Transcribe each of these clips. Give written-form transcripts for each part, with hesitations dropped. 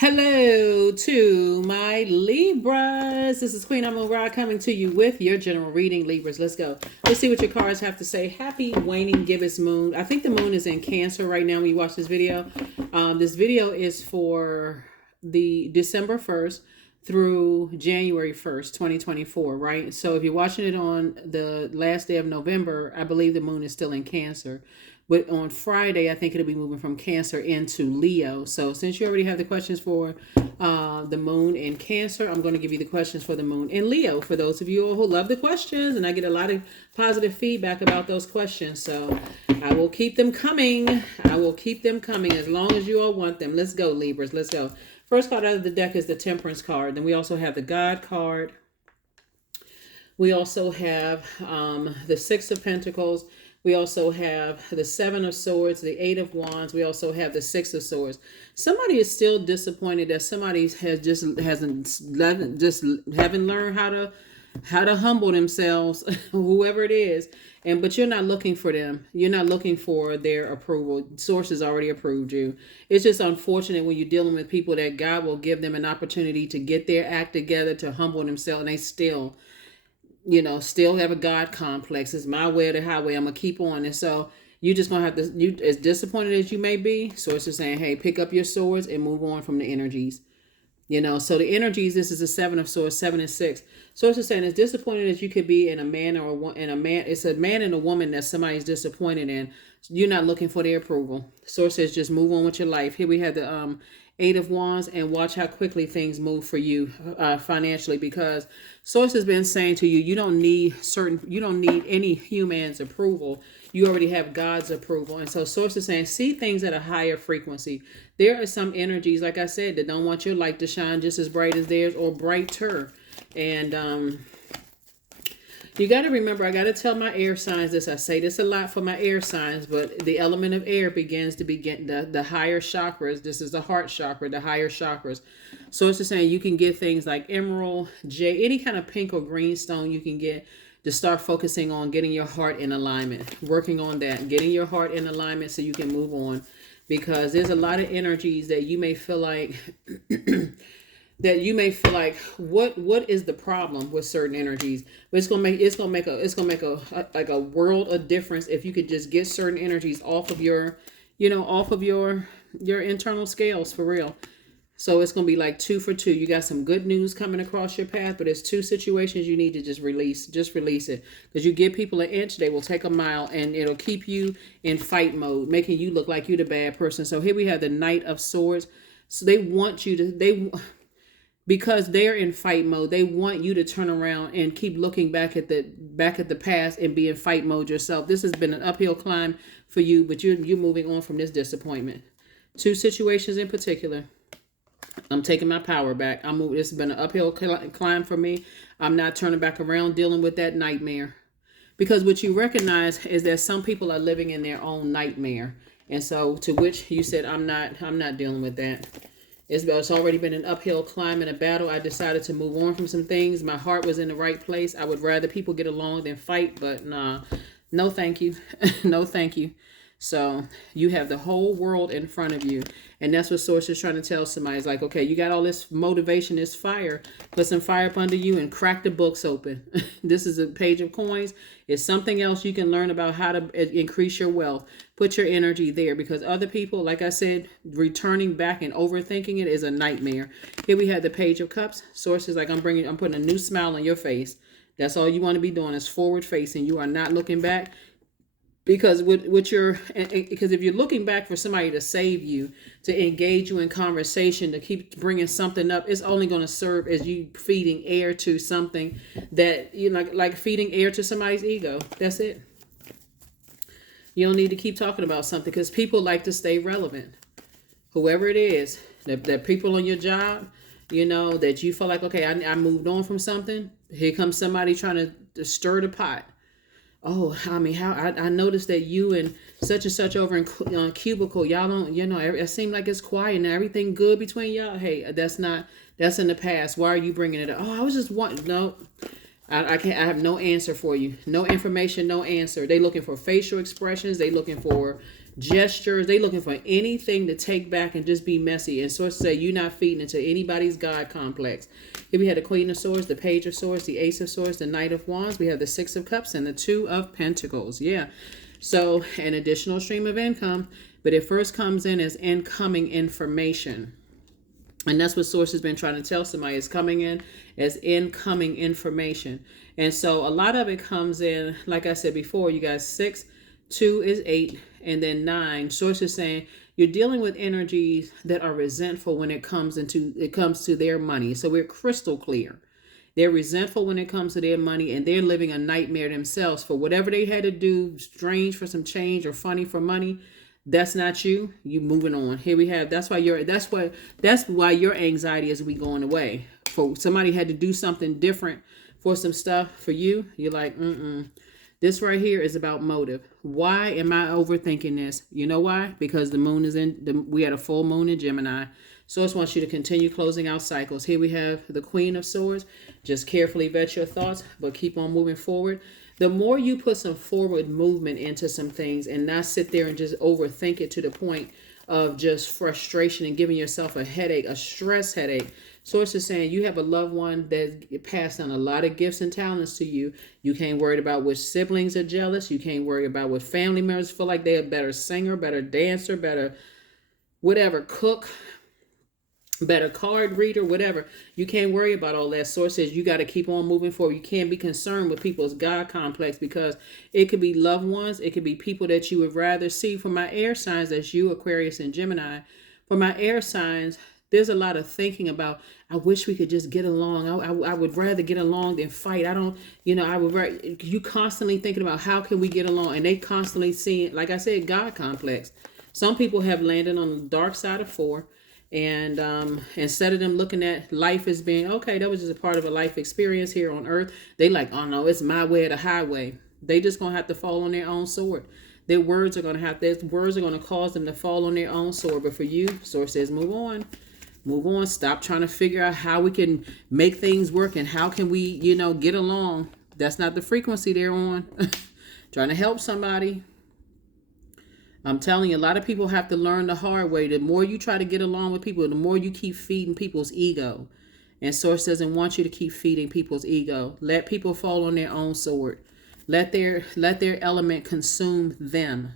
Hello to my Libras. This is Queen Amun Ra coming to you with your general reading, Libras. Let's go. Let's see what your cards have to say. Happy waning gibbous moon. I think the moon is in Cancer right now when you watch this video. This video is for the December 1st through January 1st, 2024, right? So if you're watching it on the last day of November, I believe the moon is still in Cancer. But on Friday, I think it'll be moving from Cancer into Leo. So since you already have the questions for the moon in Cancer, I'm going to give you the questions for the moon in Leo. For those of you who love the questions, and I get a lot of positive feedback about those questions. So I will keep them coming. I will keep them coming as long as you all want them. Let's go, Libras. Let's go. First card out of the deck is the Temperance card. Then we also have the God card. We also have the Six of Pentacles. We also have the Seven of Swords, the Eight of Wands. We also have the Six of Swords. Somebody is still disappointed that somebody haven't learned how to humble themselves, whoever it is. But you're not looking for them. You're not looking for their approval. Source has already approved you. It's just unfortunate when you're dealing with people that God will give them an opportunity to get their act together, to humble themselves, and they still have a God complex. It's my way or the highway. I'm going to keep on. And so you just going to have to, as disappointed as you may be, Source is saying, hey, pick up your swords and move on from the energies. So the energies, this is the Seven of Swords, 7 and 6. Source is saying, as disappointed as you could be in a man it's a man and a woman that somebody's disappointed in. You're not looking for their approval. Source says, just move on with your life. Here we have the Eight of Wands, and watch how quickly things move for you financially, because Source has been saying to you, you don't need any human's approval. You already have God's approval. And so Source is saying, see things at a higher frequency. There are some energies, like I said, that don't want your light to shine just as bright as theirs or brighter. And you got to remember, I got to tell my air signs this. I say this a lot for my air signs, but the element of air begins to begin the higher chakras. This is the heart chakra, the higher chakras. So it's just saying you can get things like emerald, jade, any kind of pink or green stone you can get to start focusing on getting your heart in alignment, working on that, getting your heart in alignment so you can move on. Because there's a lot of energies that you may feel like what is the problem with certain energies, but it's gonna make a world of difference if you could just get certain energies off of your internal scales, for real. So it's gonna be like 2 for 2. You got some good news coming across your path, but there's 2 situations you need to just release it, because you give people an inch, they will take a mile, and it'll keep you in fight mode, making you look like you're the bad person. So here we have the Knight of Swords. So they want you to because they're in fight mode, they want you to turn around and keep looking back at the past and be in fight mode yourself. This has been an uphill climb for you, but you're moving on from this disappointment. 2 situations in particular. I'm taking my power back. This has been an uphill climb for me. I'm not turning back around, dealing with that nightmare. Because what you recognize is that some people are living in their own nightmare. And so to which you said, I'm not dealing with that. It's already been an uphill climb and a battle. I decided to move on from some things. My heart was in the right place. I would rather people get along than fight, but nah, no thank you. No thank you. So you have the whole world in front of you. And that's what Source is trying to tell somebody. It's like, okay, you got all this motivation, this fire. Put some fire up under you and crack the books open. This is a page of coins. It's something else you can learn about how to increase your wealth. Put your energy there, because other people, like I said, returning back and overthinking it is a nightmare. Here we have the Page of Cups. Source is like, I'm putting a new smile on your face. That's all you want to be doing is forward facing. You are not looking back. Because because if you're looking back for somebody to save you, to engage you in conversation, to keep bringing something up, it's only going to serve as you feeding air to something that, like feeding air to somebody's ego. That's it. You don't need to keep talking about something, because people like to stay relevant. Whoever it is, that people on your job, that you feel like, okay, I moved on from something. Here comes somebody trying to stir the pot. Oh, I mean, I noticed that you and such over in cubicle, y'all don't, it seems like it's quiet now. Everything good between y'all. Hey, that's in the past. Why are you bringing it up? Oh, I was just no, I can't. I have no answer for you. No information, no answer. They looking for facial expressions. They looking for gestures. They looking for anything to take back and just be messy. And sources say you're not feeding into anybody's God complex. Here we have the Queen of Swords, the Page of Swords, the Ace of Swords, the Knight of Wands. We have the Six of Cups and the Two of Pentacles. Yeah. So an additional stream of income. But it first comes in as incoming information. And that's what Source has been trying to tell somebody, is coming in as incoming information. And so a lot of it comes in, like I said before, you guys, 6, 2 is 8, and then 9. Source is saying you're dealing with energies that are resentful when it comes to their money. So we're crystal clear. They're resentful when it comes to their money, and they're living a nightmare themselves for whatever they had to do, strange for some change or funny for money. That's not you. You moving on. Here we have, that's why your anxiety is going away. For somebody had to do something different for some stuff for you. You're like, This right here is about motive. Why am I overthinking this? You know why? Because the moon is we had a full moon in Gemini. Source wants you to continue closing out cycles. Here we have the Queen of Swords. Just carefully vet your thoughts, but keep on moving forward. The more you put some forward movement into some things and not sit there and just overthink it to the point of just frustration and giving yourself a headache, a stress headache. Source is saying you have a loved one that passed on a lot of gifts and talents to you. You can't worry about which siblings are jealous. You can't worry about what family members feel like they're a better singer, better dancer, better whatever, cook, better card reader, whatever. You can't worry about all that. Source says you got to keep on moving forward. You can't be concerned with people's God complex, because it could be loved ones. It could be people that you would rather see. For my air signs, that's you, Aquarius and Gemini. For my air signs, there's a lot of thinking about, I wish we could just get along. I would rather get along than fight. You constantly thinking about how can we get along, and they constantly seeing, like I said, God complex. Some people have landed on the dark side of 4. And instead of them looking at life as being, okay, that was just a part of a life experience here on earth, they like, oh no, it's my way or the highway. They just gonna have to fall on their own sword. Their words are gonna cause them to fall on their own sword. But for you, Source says, move on. Move on. Stop trying to figure out how we can make things work and how can we, get along. That's not the frequency they're on. Trying to help somebody. I'm telling you, a lot of people have to learn the hard way. The more you try to get along with people, the more you keep feeding people's ego. And Source doesn't want you to keep feeding people's ego. Let people fall on their own sword. Let their element consume them.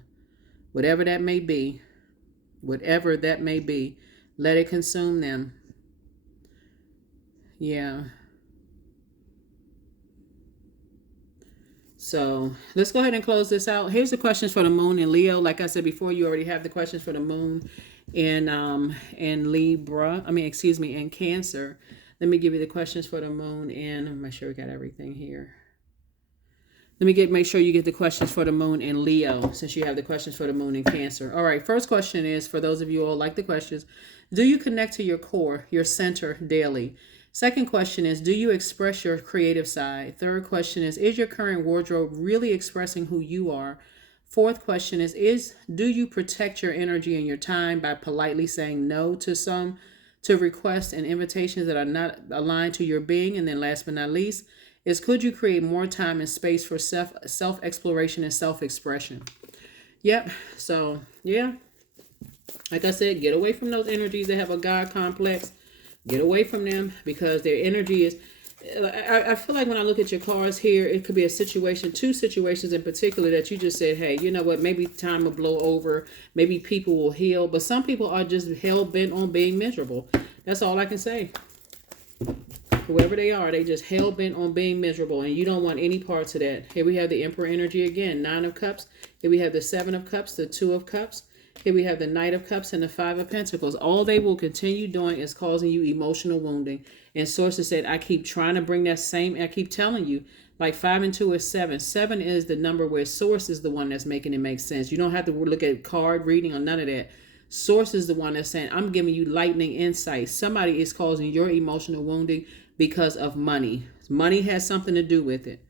Whatever that may be. Whatever that may be. Let it consume them. Yeah. So let's go ahead and close this out. Here's the questions for the moon in Leo. Like I said before, you already have the questions for the moon in Libra. In Cancer. Let me give you the questions for the moon in, make sure we got everything here. Make sure you get the questions for the moon in Leo, since you have the questions for the moon in Cancer. All right, first question is, for those of you all like the questions, do you connect to your core, your center daily? Second question is, do you express your creative side? Third question is your current wardrobe really expressing who you are? Fourth question is do you protect your energy and your time by politely saying no to requests and invitations that are not aligned to your being? And then last but not least is, could you create more time and space for self-exploration and self-expression? Yep. So, yeah. Like I said, get away from those energies that have a God complex. Get away from them, because their energy is, I feel like when I look at your cards here, it could be a situation, 2 situations in particular that you just said, hey, you know what, maybe time will blow over. Maybe people will heal. But some people are just hell-bent on being miserable. That's all I can say. Whoever they are, they just hell-bent on being miserable, and you don't want any parts of that. Here we have the Emperor energy again, 9 of Cups. Here we have the 7 of Cups, the 2 of Cups. Here we have the Knight of Cups and the 5 of Pentacles. All they will continue doing is causing you emotional wounding. And Sources said, I keep trying to bring that same, I keep telling you, like 5 and 2 is 7. 7 is the number where Source is the one that's making it make sense. You don't have to look at card reading or none of that. Source is the one that's saying, I'm giving you lightning insight. Somebody is causing your emotional wounding because of money. Money has something to do with it.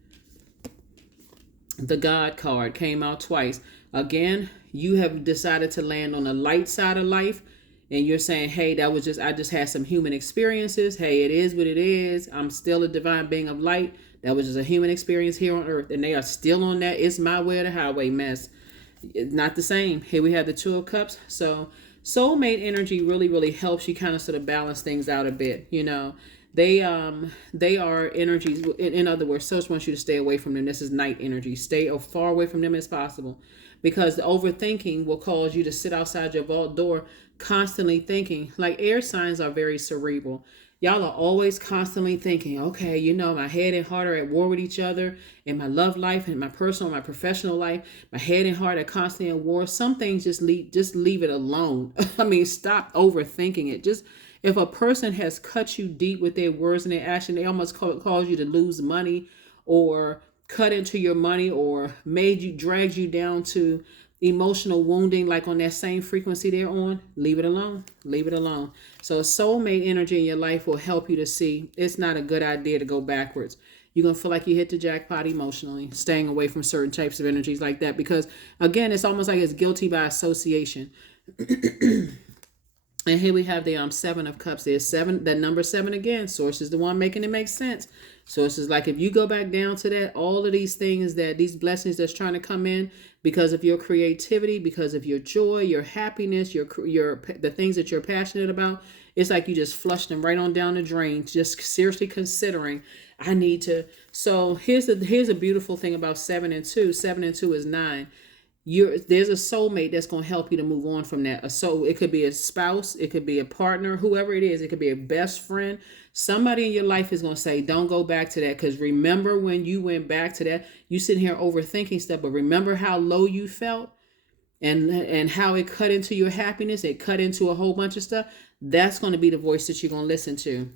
The God card came out twice. Again, you have decided to land on the light side of life, and you're saying, hey, I just had some human experiences. Hey, it is what it is. I'm still a divine being of light. That was just a human experience here on earth, and they are still on that it's my way or the highway mess. Not the same. Here we have the Two of Cups. So soulmate energy really, really helps you kind of sort of balance things out a bit. You know, they are energies. In other words, Source wants you to stay away from them. This is night energy. Stay as far away from them as possible, because the overthinking will cause you to sit outside your vault door constantly thinking. Like air signs are very cerebral. Y'all are always constantly thinking, okay, you know, my head and heart are at war with each other in my love life and my personal, my professional life. My head and heart are constantly at war. Some things just leave it alone. I mean, stop overthinking it. Just if a person has cut you deep with their words and their action, they almost cause you to lose money, or cut into your money, or dragged you down to emotional wounding, like on that same frequency they're on, leave it alone. Leave it alone. So a soulmate energy in your life will help you to see it's not a good idea to go backwards. You're going to feel like you hit the jackpot emotionally, staying away from certain types of energies like that, because again, it's almost like it's guilty by association. And here we have the Seven of Cups. There's seven, that number seven again. Source is the one making it make sense. Source is like, if you go back down to that, all of these things, that these blessings that's trying to come in because of your creativity, because of your joy, your happiness, your the things that you're passionate about, it's like you just flushed them right on down the drain. Just seriously considering, I need to. So here's a beautiful thing about 7 and 2. 7 and 2 is 9. There's a soulmate that's going to help you to move on from that. So it could be a spouse, it could be a partner, whoever it is, it could be a best friend. Somebody in your life is going to say, don't go back to that, because remember when you went back to that, you sitting here overthinking stuff, but remember how low you felt and how it cut into your happiness, it cut into a whole bunch of stuff. That's going to be the voice that you're going to listen to.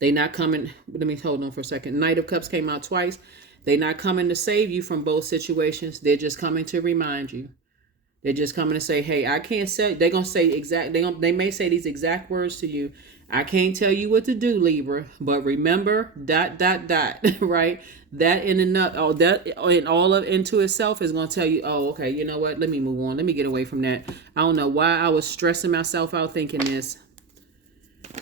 They not coming. Let me hold on for a second. Knight of Cups came out twice. They're not coming to save you from both situations. They're just coming to remind you. They're just coming to say, hey, I can't say. They're going to say they may say these exact words to you. I can't tell you what to do, Libra, but remember, ... right? That in all of into itself is going to tell you, oh, okay, you know what? Let me move on. Let me get away from that. I don't know why I was stressing myself out thinking this.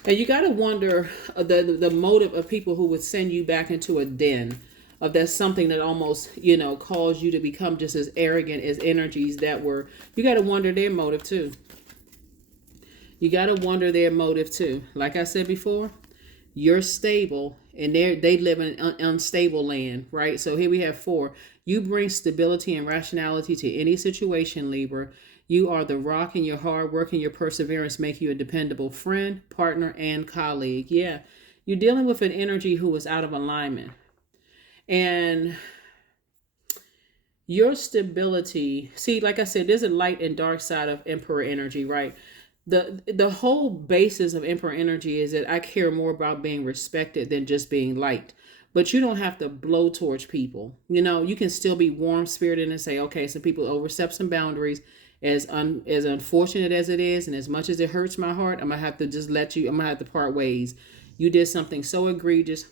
And you got to wonder the motive of people who would send you back into a den. Of that's something that almost, caused you to become just as arrogant as energies that were. You got to wonder their motive too. You got to wonder their motive too. Like I said before, you're stable and they live in unstable land, right? So here we have 4. You bring stability and rationality to any situation, Libra. You are the rock, and your hard work and your perseverance make you a dependable friend, partner, and colleague. Yeah, you're dealing with an energy who is out of alignment. And your stability, see, like I said, there's a light and dark side of Emperor energy, right? The whole basis of Emperor energy is that I care more about being respected than just being liked. But you don't have to blow towards people. You can still be warm-spirited and say, okay, some people overstep some boundaries. As unfortunate as it is, and as much as it hurts my heart, I'm going to have to just I'm going to have to part ways. You did something so egregious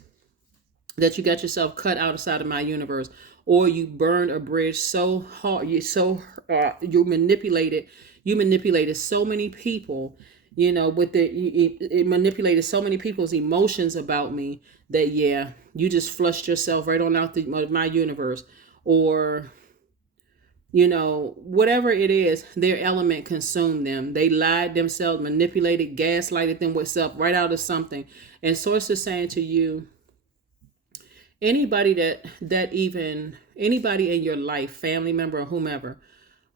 that you got yourself cut outside of my universe, or you burned a bridge so hard, you manipulated so many people, it manipulated so many people's emotions about me that, yeah, you just flushed yourself right on out my universe. Or whatever it is, their element consumed them. They lied themselves, manipulated, gaslighted them with self right out of something. And Source is saying to you, anybody anybody in your life, family member or whomever,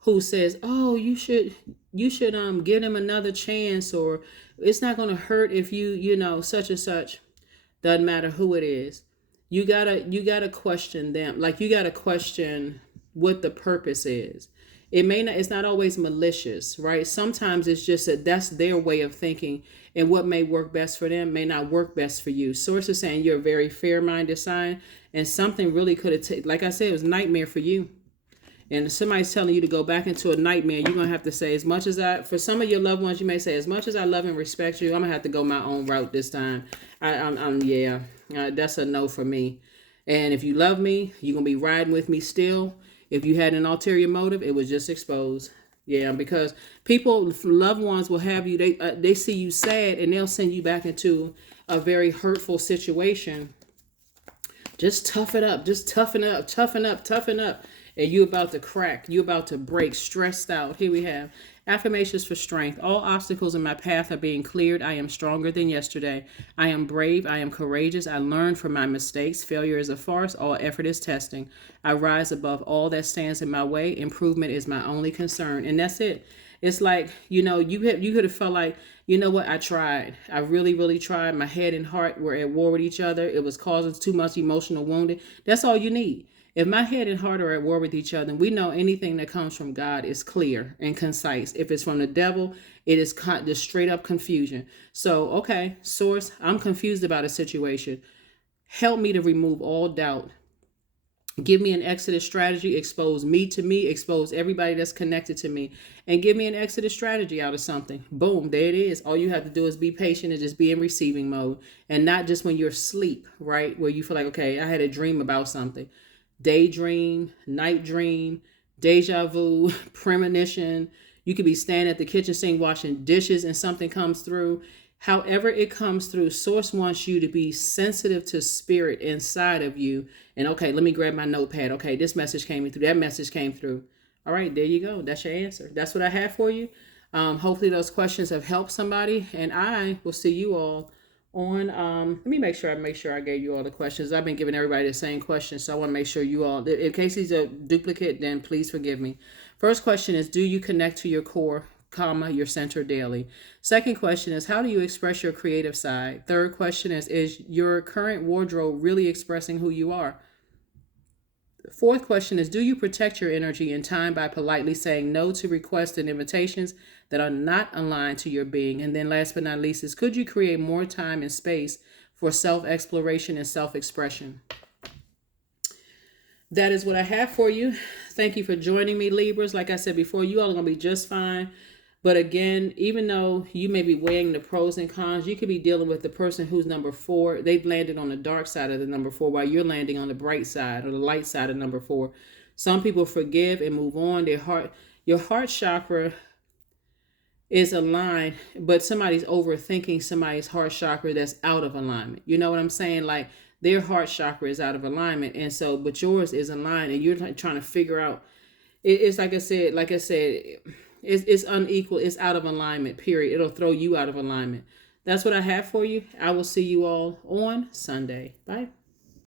who says, oh, you should give them another chance, or it's not going to hurt if you such and such, doesn't matter who it is. You gotta question them. Like, you gotta question what the purpose is. It's not always malicious, right? Sometimes it's just that's their way of thinking, and what may work best for them may not work best for you. Source is saying you're a very fair-minded sign, and something really could have like I said, it was a nightmare for you. And if somebody's telling you to go back into a nightmare, you're going to have to say, for some of your loved ones, you may say, as much as I love and respect you, I'm going to have to go my own route this time. That's a no for me. And if you love me, you're going to be riding with me still. If you had an ulterior motive, it was just exposed. Yeah, because loved ones will have you, they see you sad, and they'll send you back into a very hurtful situation. Just tough it up. Just toughen up. and you about to crack, you about to break, stressed out. Here we have affirmations for strength. All obstacles in my path are being cleared. I am stronger than yesterday. I am brave. I am courageous. I learn from my mistakes. Failure is a farce. All effort is testing. I rise above all that stands in my way. Improvement is my only concern. And that's it. It's like, you could have felt like, you know what, I tried. I really, really tried. My head and heart were at war with each other. It was causing too much emotional wounding. That's all you need. If my head and heart are at war with each other, we know anything that comes from God is clear and concise. If it's from the devil, it is just straight up confusion. So, okay, source, I'm confused about a situation. Help me to remove all doubt. Give me an exodus strategy, expose me to me, expose everybody that's connected to me, and give me an exodus strategy out of something. Boom, there it is. All you have to do is be patient and just be in receiving mode, and not just when you're asleep, right? Where you feel like, okay, I had a dream about something. Daydream, night dream, deja vu, premonition. You could be standing at the kitchen sink washing dishes and something comes through. However it comes through, source wants you to be sensitive to spirit inside of you. And okay, let me grab my notepad. Okay, this message came through. That message came through. All right, there you go. That's your answer. That's what I have for you. Hopefully those questions have helped somebody. And I will see you all on, let me make sure I gave you all the questions. I've been giving everybody the same questions. So I want to make sure you all, in case these are duplicate, then please forgive me. First question is, do you connect to your core, your center daily? Second question is, how do you express your creative side? Third question is your current wardrobe really expressing who you are? Fourth question is, do you protect your energy and time by politely saying no to requests and invitations that are not aligned to your being? And then last but not least is, could you create more time and space for self-exploration and self-expression? That is what I have for you. Thank you for joining me, Libras. Like I said before, you all are going to be just fine. But again, even though you may be weighing the pros and cons, you could be dealing with the person who's number 4. They've landed on the dark side of the number 4 while you're landing on the bright side or the light side of number 4. Some people forgive and move on. Your heart chakra is aligned, but somebody's overthinking somebody's heart chakra that's out of alignment. You know what I'm saying? Like their heart chakra is out of alignment. And so, but yours is aligned and you're trying to figure out, it's like I said, it's unequal. It's out of alignment, period. It'll throw you out of alignment. That's what I have for you. I will see you all on Sunday. Bye.